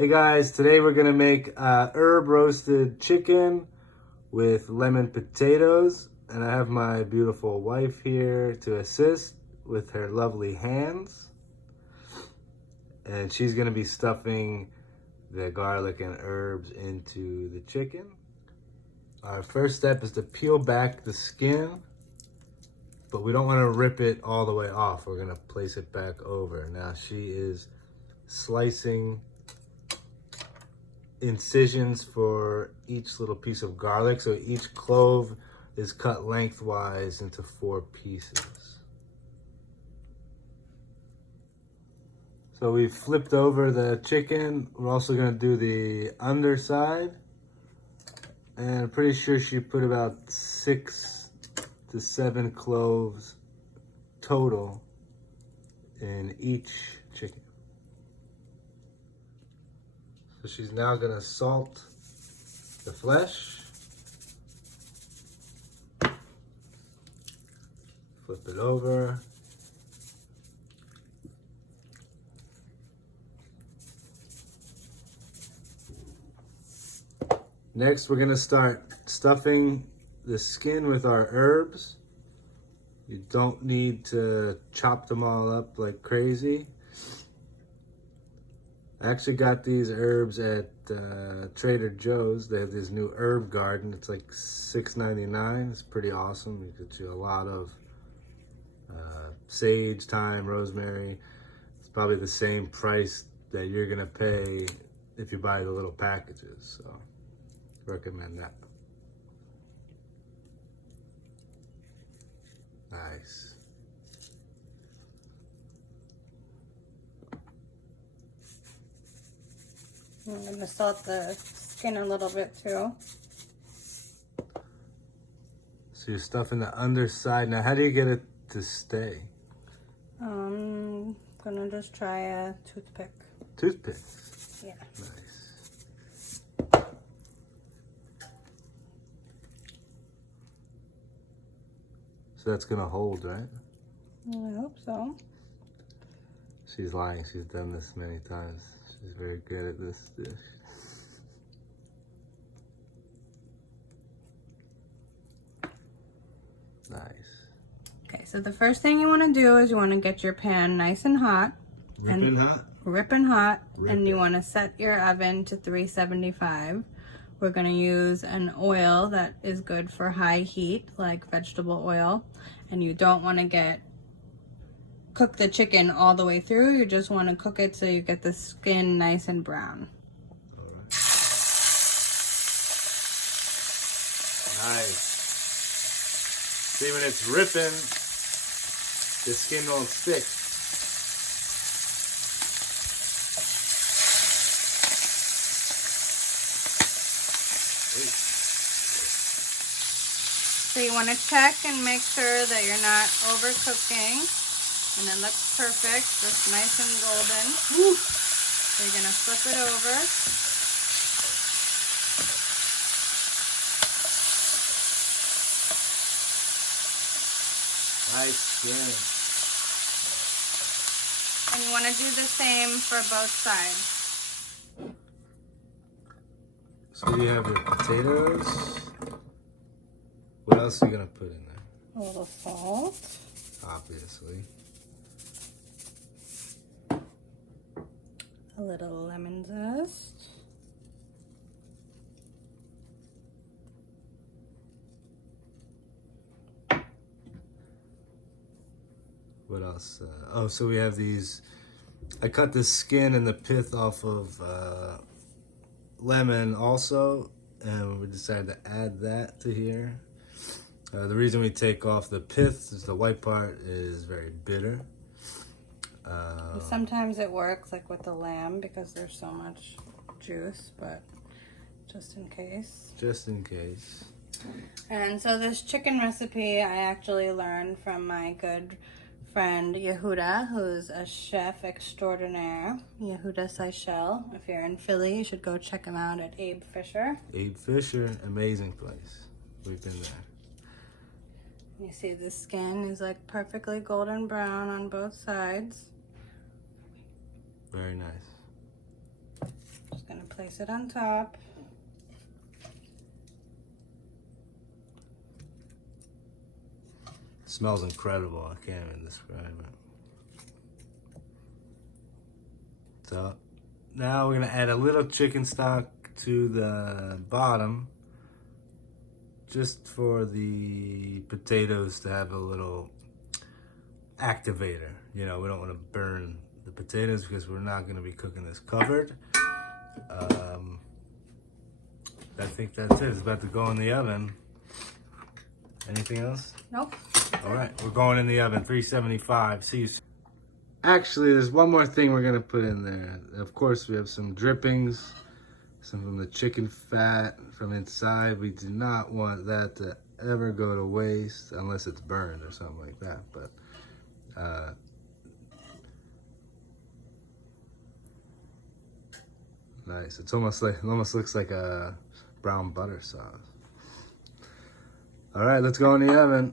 Hey guys, today we're gonna make herb roasted chicken with lemon potatoes, and I have my beautiful wife here to assist with her lovely hands, and she's gonna be stuffing the garlic and herbs into the chicken. Our first step is to peel back the skin, but we don't want to rip it all the way off. We're gonna place it back over. Now she is slicing incisions for each little piece of garlic. So each clove is cut lengthwise into 4 pieces. So we flipped over the chicken. We're also gonna do the underside. And I'm pretty sure she put about 6 to 7 cloves total in each chicken. So she's now gonna salt the flesh. Flip it over. Next, we're gonna start stuffing the skin with our herbs. You don't need to chop them all up like crazy. I actually got these herbs at Trader Joe's. They have this new herb garden. It's like $6.99. It's pretty awesome. You get you a lot of sage, thyme, rosemary. It's probably the same price that you're gonna pay if you buy the little packages. So recommend that. Nice. I'm going to salt the skin a little bit too. So you're stuffing the underside. Now, how do you get it to stay? I'm going to just try a toothpick. Toothpick? Yeah. Nice. So that's going to hold, right? I hope so. She's lying. She's done this many times. She's very good at this dish. Nice. Okay, so the first thing you want to do is you want to get your pan nice and hot. Ripping hot? Ripping hot. Ripping. And you want to set your oven to 375. We're going to use an oil that is good for high heat, like vegetable oil. And you don't want to cook the chicken all the way through. You just want to cook it so you get the skin nice and brown. All right. Nice. See, when it's ripping, the skin won't stick. So you want to check and make sure that you're not overcooking. And it looks perfect, just nice and golden. Woo. So you're gonna flip it over. Nice skin. And you wanna do the same for both sides. So you have your potatoes. What else are you gonna put in there? A little salt. Obviously. A little lemon zest. What else? Oh, so we have these. I cut the skin and the pith off of lemon also, and we decided to add that to here. The reason we take off the pith is the white part is very bitter. Sometimes it works like with the lamb because there's so much juice, but just in case. Just in case. And so this chicken recipe I actually learned from my good friend YEHUDA, who's a chef extraordinaire. YEHUDA SICHEL. If you're in Philly, you should go check him out at Abe Fisher. Abe Fisher, amazing place. We've been there. You see the skin is like perfectly golden brown on both sides. Very nice. gonna place it on top. It smells incredible. I can't even describe it. So now we're gonna add a little chicken stock to the bottom, just for the potatoes to have a little activator. You know, we don't want to burn the potatoes because we're not going to be cooking this covered. I think that's it. It's about to go in the oven. Anything else? Nope. All right, we're going in the oven, 375. See you soon. Actually, there's one more thing we're going to put in there. Of course, we have some drippings, some from the chicken fat from inside. We do not want that to ever go to waste unless it's burned or something like that. But nice. It almost looks like a brown butter sauce. All right, let's go in the oven.